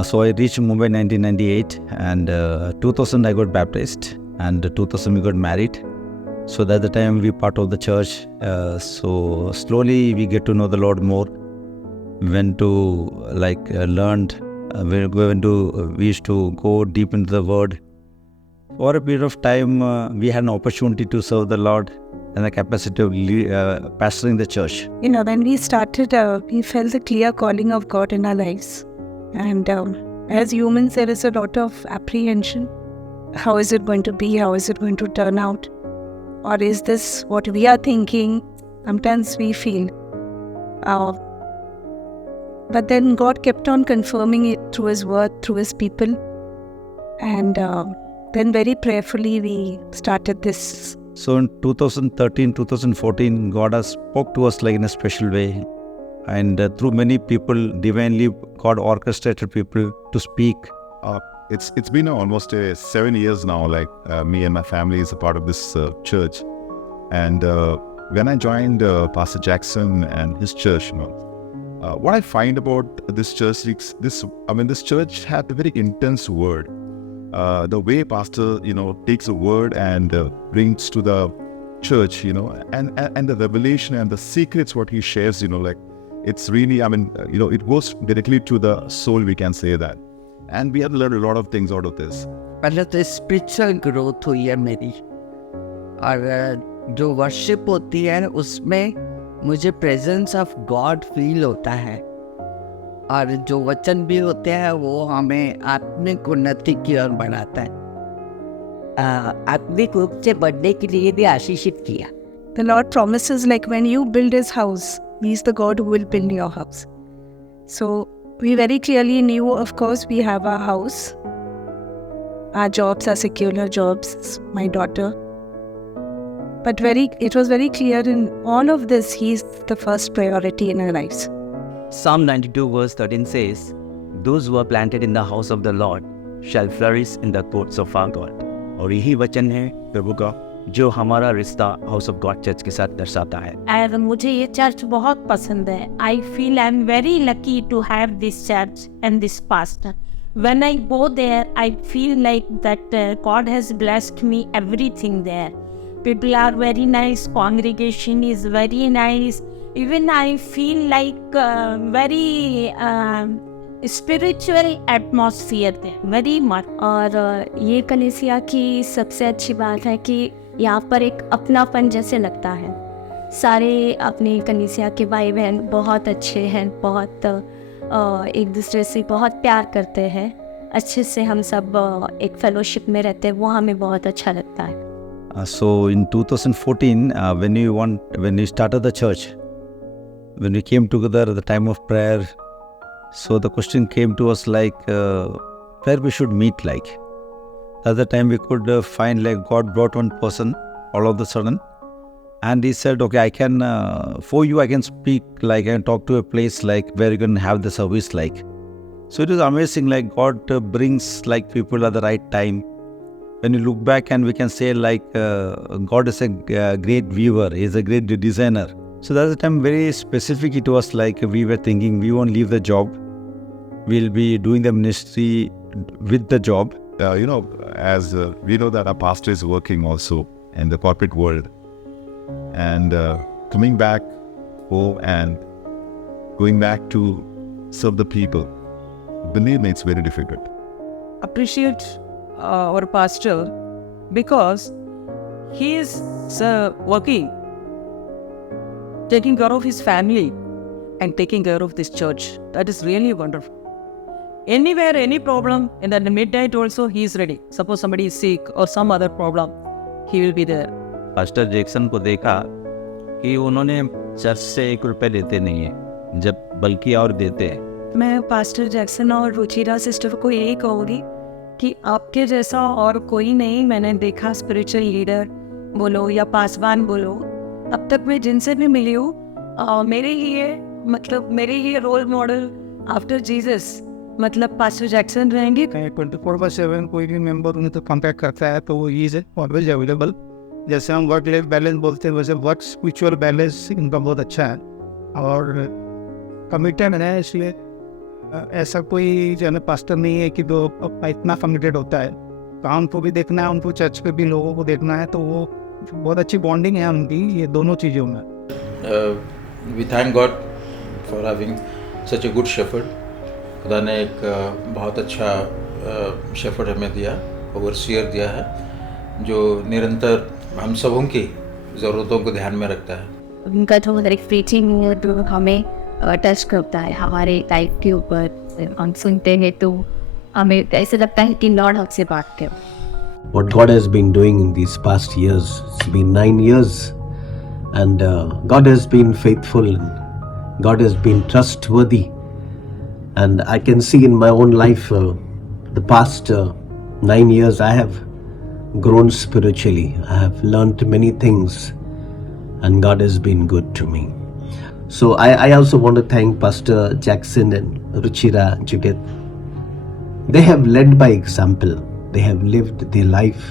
So I reached Mumbai in 1998, and 2000 I got baptized, and 2000 we got married. So that's the time we part of the church. So slowly we get to know the Lord more. When to learned, we used to go deep into the Word. For a period of time, we had an opportunity to serve the Lord and the capacity of pastoring the church. When we started, we felt the clear calling of God in our lives. And as humans, there is a lot of apprehension. How is it going to be? How is it going to turn out? Or is this what we are thinking? Sometimes we feel. But then God kept on confirming it through His word, through His people. And then very prayerfully we started this. So in 2013, 2014, God has spoke to us in a special way. And through many people, divinely, God orchestrated people to speak. It's been almost 7 years now, me and my family is a part of this church. And when I joined Pastor Jackson and his church, what I find about this church is this church had a very intense word. The way Pastor, takes a word and brings to the church, and the revelation and the secrets what he shares, it's really, it goes directly to the soul, we can say that. And we have learned a lot of things out of this. पहले तो spiritual growth हुई है मेरी, और जो worship होती है उसमें मुझे प्रेजेंस ऑफ गॉड फील होता है, और जो वचन भी होते हैं वो हमें आत्मिक उन्नति की ओर बढ़ाता है। आत्मिक रूप से बढ़ने के लिए भी आशीषित किया। The Lord promises, when you build His house, He is the God who will build your house. So we very clearly knew, of course, we have our house. Our jobs are secular jobs, my daughter. But it was very clear in all of this, He is the first priority in our lives. Psalm 92 verse 13 says, "Those who are planted in the house of the Lord shall flourish in the courts of our God." और यही वचन है प्रभु का जो हमारा रिश्ता house of God church के साथ दर्शाता है। और मुझे ये चर्च बहुत पसंद है। I feel I am very lucky to have this church and this pastor. When I go there, I feel like that God has blessed me everything there. People are very nice, congregation is very nice. Even I feel like very spiritual atmosphere there, very much. और ये कलीसिया की सबसे अच्छी बात है कि यहाँ पर एक अपनापन जैसे लगता है। सारे अपने कलीसिया के भाई बहन बहुत अच्छे हैं, बहुत एक दूसरे से बहुत प्यार करते हैं, अच्छे से हम सब एक फेलोशिप में रहते हैं, वो हमें बहुत अच्छा लगता है। So in 2014, when we started the church, when we came together at the time of prayer, so the question came to us where we should meet At the time we could find God brought one person all of a sudden, and he said, okay, I can, for you I can speak, I can talk to a place where you can have the service So it is amazing, God brings people at the right time. When you look back and we can say God is a great viewer, He is a great designer. So that's the time very specific to us, we were thinking we won't leave the job. We'll be doing the ministry with the job. As we know that our pastor is working also in the corporate world. And coming back home and going back to serve the people, believe me, it's very difficult. Appreciate our pastor because he is working, taking care of his family and taking care of this church. That is really wonderful. Anywhere, any problem, in the midnight also, he is ready. Suppose somebody is sick or some other problem, he will be there. Pastor Jackson को देखा कि उन्होंने church से 1 रुपये लेते नहीं है, जब बल्कि और देते हैं। मैं पास्टर जैक्सन और रुचिरा सिस्टर को यही कहूँगी कि आपके जैसा और कोई नहीं मैंने देखा, स्पिरिचुअल लीडर बोलो या पासवान बोलो, अब तक मैं जिनसे भी मिली हूँ, मेरे लिए role model after Jesus pastor Jackson रहेंगे। 24/7 कोई भी मेंबर उन्हें तो कॉन्टैक्ट करता है तो वो इज ऑलवेज अवेलेबल। जैसे हम वर्क लाइफ बैलेंस बोलते हैं वैसे वर्क स्पिरिचुअल बैलेंस इनका बहुत अच्छा है और कमिटेड है, इसलिए ऐसा कोई जो है ना पास्टर नहीं है कि जो इतना कमिटेड होता है, काम को भी देखना है उनको, चर्च पे भी लोगों को देखना है, तो वो बहुत अच्छी बॉन्डिंग है उनकी ये दोनों चीज़ों में। We thank God for having such a good shepherd. खुदा ने एक बहुत अच्छा शेफर्ड हमें दिया, ओवरसीयर दिया है, जो निरंतर हम सबों की ज़रूरतों को ध्यान में रखता है। उनका जो एक प्रीचिंग जो हमें टच करता है हमारे लाइफ के ऊपर, हम सुनते हैं तो हमें ऐसे लगता है कि लॉर्ड हमसे बात कर। What God has been doing in these past years, it's been 9 years, and God has been faithful, and God has been trustworthy, and I can see in my own life the past 9 years I have grown spiritually. I have learnt many things, and God has been good to me. So I also want to thank Pastor Jackson and Ruchira Judith. They have led by example. They have lived their life.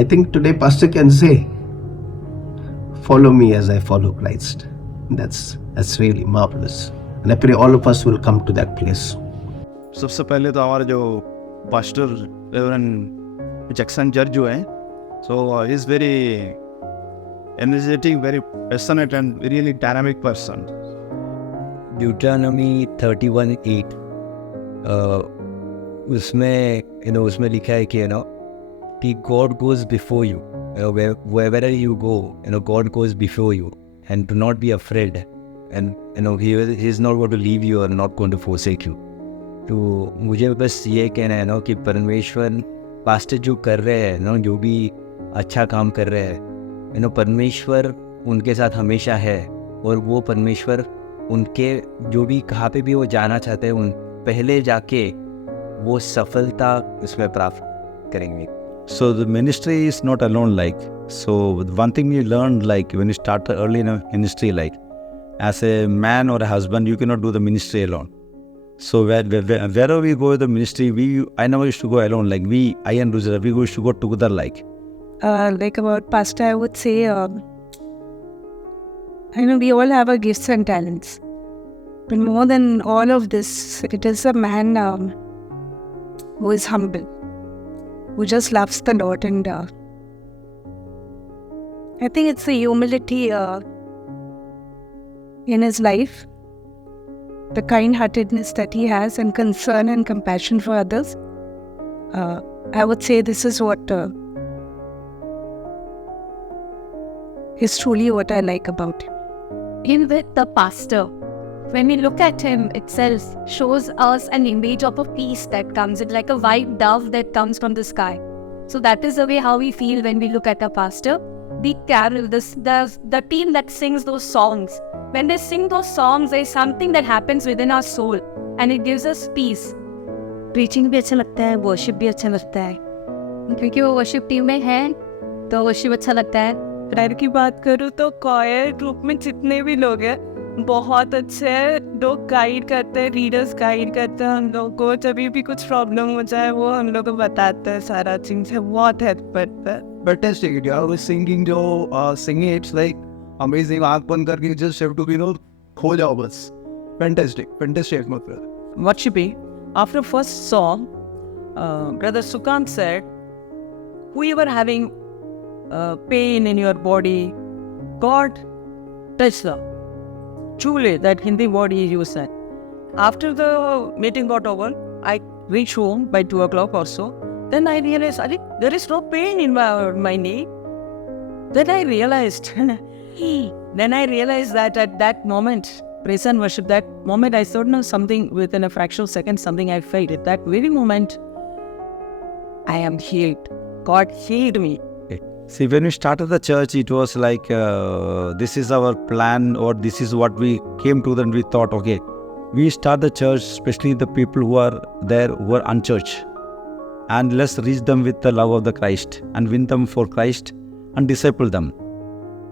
I think today Pastor can say, follow me as I follow Christ. That's really marvelous. And I pray all of us will come to that place. सबसे पहले तो हमारे जो pastor reverend Jackson जज जो हैं, so he is very energetic, very passionate and really dynamic person. Deuteronomy 31:8 उसमें उसमें लिखा है कि कि God goes before you, wherever you go, God goes before you, and do not be afraid, and he is not going to leave you or not going to forsake you. तो मुझे बस ये कहना है कि परमेश्वर पास्टर जो कर रहे हैं जो भी अच्छा काम कर रहे हैं, परमेश्वर उनके साथ हमेशा है, और वो परमेश्वर उनके जो भी कहाँ पे भी वो जाना चाहते हैं उन पहले जाके वो सफलता उसमें प्राप्त करेंगे। So the ministry is not alone, like, so one thing you learn, like when you start early in a ministry, like as a man or a husband, you cannot do the ministry alone. So wherever we go with the ministry, I never used to go alone, like I and Ruzra, we used to go together, like about pastor, I would say, we all have our gifts and talents, but more than all of this, it is a man who is humble, who just loves the Lord, and I think it's the humility in his life, the kind-heartedness that he has, and concern and compassion for others. I would say this is what is truly what I like about him. In with the pastor, when we look at him itself, shows us an image of a peace that comes. It's like a white dove that comes from the sky. So that is the way how we feel when we look at a pastor. The carol, the team that sings those songs, when they sing those songs, there is something that happens within our soul, and it gives us peace. Preaching भी अच्छा लगता है, worship भी अच्छा लगता है, क्योंकि वो worship टीम में है तो worship अच्छा लगता है। प्रेयर की बात करूँ तो कॉयर ग्रुप में जितने भी लोग हैं बहुत अच्छे हैं, लोग गाइड करते हैं, रीडर्स गाइड करते हैं हम लोग को, जब भी कुछ प्रॉब्लम हो जाए वो हम लोग को बताते हैं, सारा चीज़ है, बहुत हेल्प करता है। Fantastic, यार सिंगिंग जो सिंगिंग इट्स लाइक अमेजिंग, आँख बंद करके जस्ट हैव टू बी खो जाओ बस। Fantastic मतलब। Worshiping, after first song, Brother Sukant said, whoever having pain in your body, God touch them. Truly, that Hindi word he used that. After the meeting got over, I reached home by 2 o'clock or so. Then I realized, there is no pain in my knee. Then I realized that at that moment, praise and worship, that moment I thought, no, something within a fraction of a second, something I felt. At that very moment, I am healed. God healed me. See, when we started the church, it was like, this is our plan, or this is what we came to, then we thought, okay, we start the church, especially the people who are there, who are unchurched, and let's reach them with the love of the Christ, and win them for Christ, and disciple them.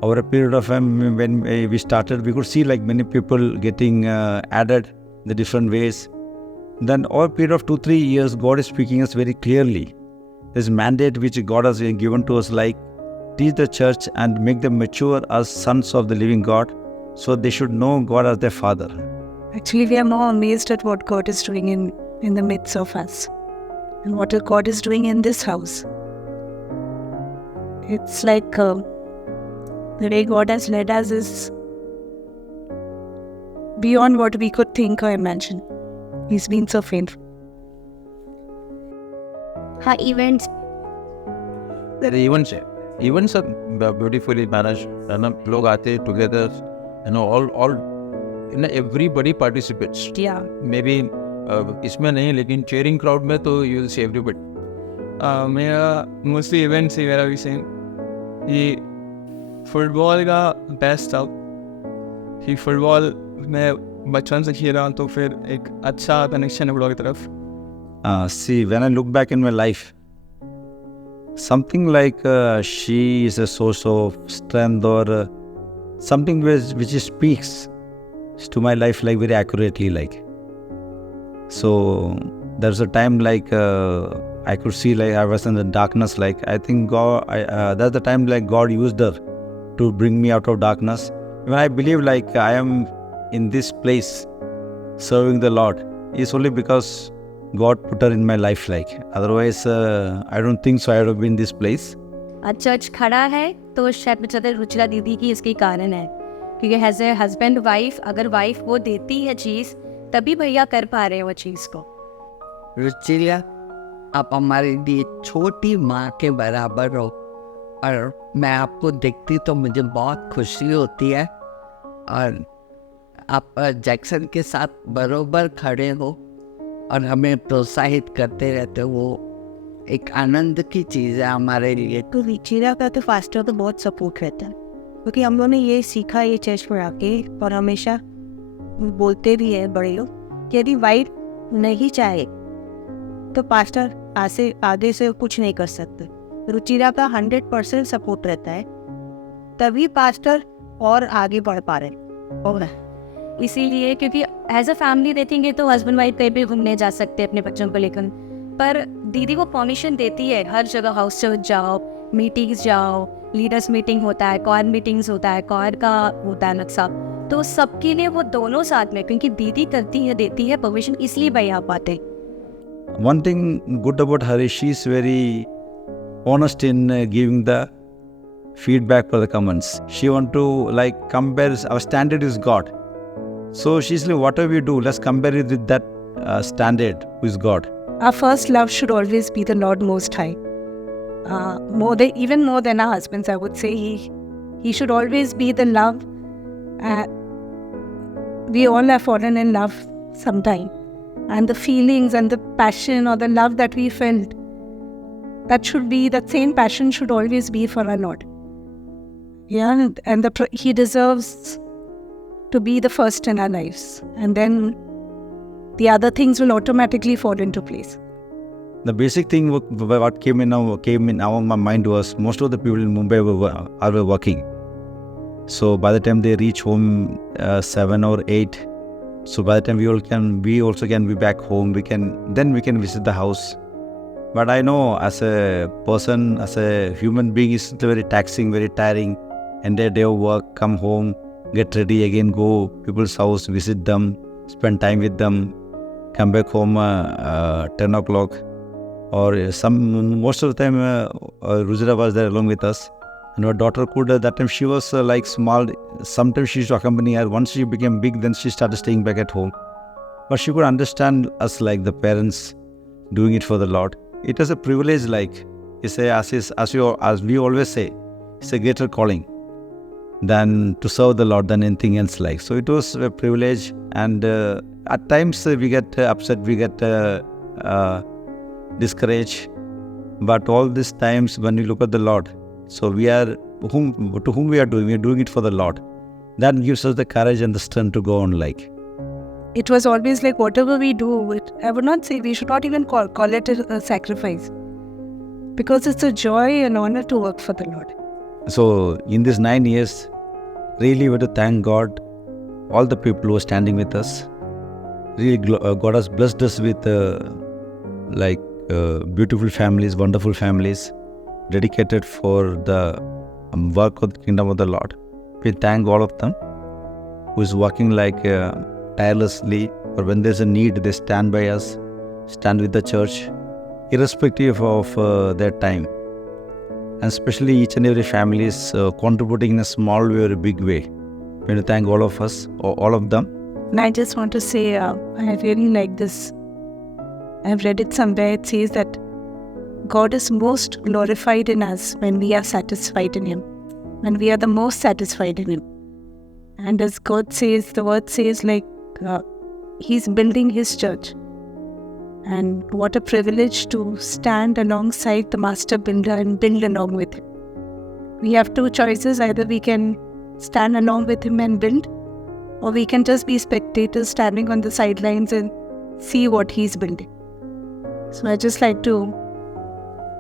Over a period of time, when we started, we could see like many people getting added in the different ways. Then over a period of 2-3 years, God is speaking us very clearly. This mandate which God has given to us, like, teach the church and make them mature as sons of the living God, so they should know God as their Father. Actually, we are more amazed at what God is doing in the midst of us and what God is doing in this house. It's like the way God has led us is beyond what we could think or imagine. He's been so faithful. हाँ, events The events are beautifully managed. है ना, लोग आते together, all everybody participates. Yeah. Maybe इसमें नहीं, लेकिन cheering crowd में तो you will see everybody. मेरा मोस्टली इवेंट्स ही मेरा भी सेम ये फुटबॉल का बेस्ट था कि फुटबॉल मैं बचपन से खेल रहा हूँ तो फिर एक अच्छा कनेक्शन है फुटबॉल की तरफ. See, when I look back in my life, something like she is a source of strength or something which speaks to my life like very accurately like. So there's a time like I could see like I was in the darkness, like I think that's the time like God used her to bring me out of darkness. When I believe like I am in this place serving the Lord, it's only because God put her in my life like. Otherwise, I don't think so I would have been in this place. Church खड़ा है तो शायद मुझे रुचिरा दीदी की इसकी कारण है, क्योंकि एज ए हस्बैंड वाइफ अगर वाइफ वो देती है चीज़ तभी भैया कर पा रहे हैं वो चीज़ को. रुचिरा, आप हमारे लिए छोटी माँ के बराबर हो और मैं आपको देखती तो मुझे बहुत खुशी होती है और आप जैक्सन के साथ बरोबर खड़े हो और हमें प्रोत्साहित करते रहते हो. वो एक आनंद की चीज़ है हमारे लिए. तो रुचिरा का तो फास्टर तो बहुत सपोर्ट रहता है, क्योंकि हम लोगों ने ये सीखा ये चर्च में आके, और हमेशा बोलते भी है बड़े लोग कि यदि वाइफ नहीं चाहे तो पास्टर आधे से कुछ नहीं कर सकते. रुचिरा का 100% सपोर्ट रहता है, तभी पास्टर और आगे बढ़ पा रहे हैं. और इसीलिए क्योंकि एज अ फैमिली देखेंगे तो हस्बैंड वाइफ कहीं भी घूमने जा सकते हैं अपने बच्चों को लेकर, पर दीदी वो परमिशन देती है हर जगह, हाउस चर्च जाओ, मीटिंग्स जाओ, लीडर्स मीटिंग होता है, कॉर मीटिंग्स होता है, कॉर का होता है नक्शा, तो सबके लिए वो दोनों साथ में, क्योंकि दीदी करती है देती है परमिशन, इसलिए भाई आप आते हैं. One thing good about her is she's very honest in giving the feedback for the comments. She want to like compare, our standard is God. So she's like, whatever we do, let's compare it with that standard, who is God. our first love should always be the Lord Most High. Even more than our husbands, I would say. He should always be the love. We all have fallen in love sometime. And the feelings and the passion or the love that we felt, that same passion should always be for our Lord. Yeah, and He deserves to be the first in our lives. And then the other things will automatically fall into place. The basic thing what came in my mind was most of the people in Mumbai were working. So by the time they reach home 7 or 8, so by the time we also can be back home. We can visit the house. But I know as a person, as a human being, it's very taxing, very tiring. And their day of work, come home, get ready again, go people's house, visit them, spend time with them, come back home 10 o'clock. Or most of the time, Rujra was there along with us. And our daughter could, that time she was like small. Sometimes she used to accompany her. Once she became big, then she started staying back at home. But she could understand us like the parents doing it for the Lord. It is a privilege, like as we always say, it's a greater calling than to serve the Lord than anything else like. So it was a privilege, and at times we get upset, we get discouraged. But all these times when we look at the Lord, so to whom we are doing it for the Lord. That gives us the courage and the strength to go on like. It was always like whatever we do, I would not say, we should not even call it a sacrifice. Because it's a joy and honor to work for the Lord. So in these 9 years, really we have to thank God, all the people who are standing with us. Really God has blessed us with beautiful families, wonderful families, dedicated for the work of the kingdom of the Lord. We thank all of them who is working like tirelessly, or when there's a need, they stand by us, stand with the church, irrespective of their time. And especially each and every family is contributing in a small way or a big way. We want to thank all of us, or all of them. And I just want to say, I really like this. I've read it somewhere. It says that God is most glorified in us when we are satisfied in Him, when we are the most satisfied in Him. And as God says, the word says, like, He's building His church. And what a privilege to stand alongside the master builder and build along with him. We have two choices. Either we can stand along with him and build, or we can just be spectators standing on the sidelines and see what he's building. So I just like to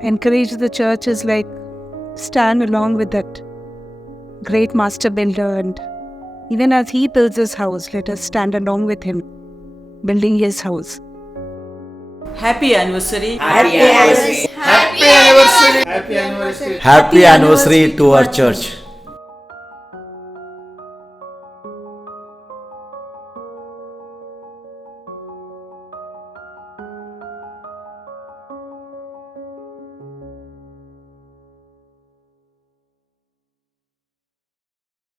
encourage the church is like, stand along with that great master builder, and even as he builds his house, let us stand along with him, building his house. Happy anniversary. Happy anniversary to our church.